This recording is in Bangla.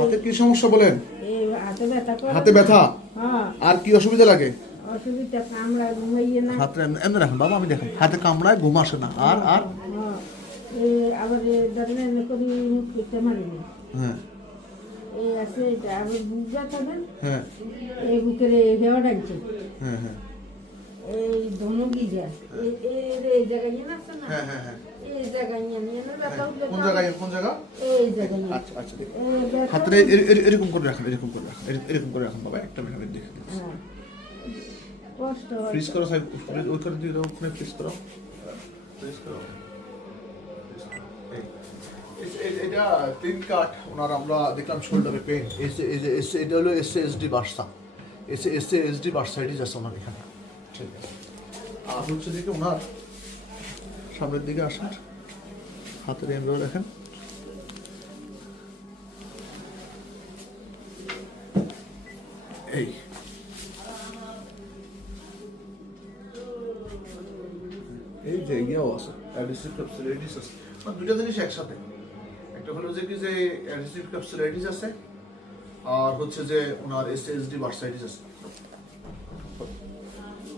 হাতে কি সমস্যা বলেন? এই হাতে ব্যথা করে। হাতে ব্যথা? হ্যাঁ। আর কি অসুবিধা লাগে? অসুবিধা কামড়ায় ঘুমাইয়ে না। হাতে এমনি রাখেন বাবা, আমি দেখেন হাতে কামড়ায় ঘুম আসে না। আর আর হ্যাঁ। এই আবার ধরেন এনে করি মুখ করতে মারিনি। হ্যাঁ এই আছে এটা আবার বুক ব্যথা দেন। হ্যাঁ এই ভিতরে হেওয়া ডাকছে। হ্যাঁ হ্যাঁ এই ধনুকি যায় এই জায়গায় নিয়ে আসছে না। হ্যাঁ হ্যাঁ হ্যাঁ। এই জায়গায় নিয়ে না ব্যথা উঠলে কোন জায়গায় কোন জায়গা? এই জায়গায় নিয়ে। আচ্ছা আচ্ছা দেখুন এই ব্যথা- হাতটা এরকম করে রাখেন, এরকম করে রাখেন, এরকম করে রাখেন বাবা। একটা মিনিট দেখে দিচ্ছি। হ্যাঁ। কষ্ট হয়। ফ্রিজ করো সাহেব, ওইখানে দিয়ে দাও, ওখানে ফ্রিজ করো, ফ্রিজ করো। এটা তিন কাঠ ওনার আমরা দেখলাম শোল্ডারে পেন। এটা হলো এসএসডি বার্সা, এসএসডি বার্সাইটিস আছে ওনার এখানে। ঠিক আছে। আর হচ্ছে দিকে ওনার সামনের দিকে আসেন, হাতের এমব্রয় দেখেন। এই এই যে ইয়েও আছে, অ্যাডিসিভ ক্যাপসুলাইটিস আছে। মানে দুইটা জিনিস একসাথে, একটা হলো যে কি যে অ্যাডিসিভ ক্যাপসুলাইটিস আছে, আর হচ্ছে যে ওনার এসএসডি বার্সাইটিস আছে।